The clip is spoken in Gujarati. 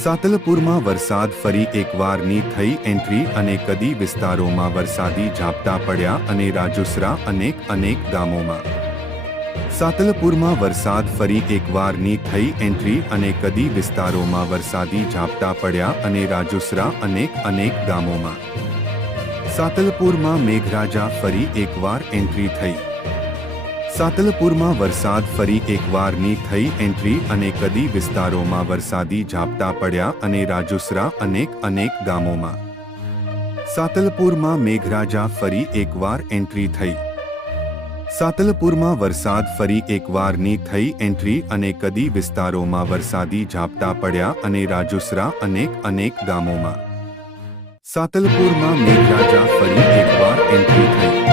સાતલપુરમાં વરસાદ ફરી એકવારની થઈ એન્ટ્રી અને કદી વિસ્તારોમાં વરસાદી ઝાપટા પડ્યા અને રાજુસરા અનેક ગામોમાં સાતલપુરમાં વરસાદ ફરી એકવારની થઈ એન્ટ્રી અને કદી વિસ્તારોમાં વરસાદી ઝાપટા પડ્યા અને રાજુસરા અનેક ગામોમાં સાતલપુરમાં મેઘરાજા ફરી એકવાર એન્ટ્રી થઈ સાતલપુરમાં વરસાદ ફરી એકવારની થઈ એન્ટ્રી અને કદી વિસ્તારોમાં વરસાદી ઝાપટા પડ્યા અને રાજુસરા અનેક ગામોમાં સાતલપુરમાં મેઘરાજા ફરી એકવાર એન્ટ્રી થઈ સાતલપુરમાં વરસાદ ફરી એકવારની થઈ એન્ટ્રી અને કદી વિસ્તારોમાં વરસાદી ઝાપટા પડ્યા અને રાજુસરા અનેક ગામોમાં સાતલપુરમાં મેઘરાજા ફરી એકવાર એન્ટ્રી થઈ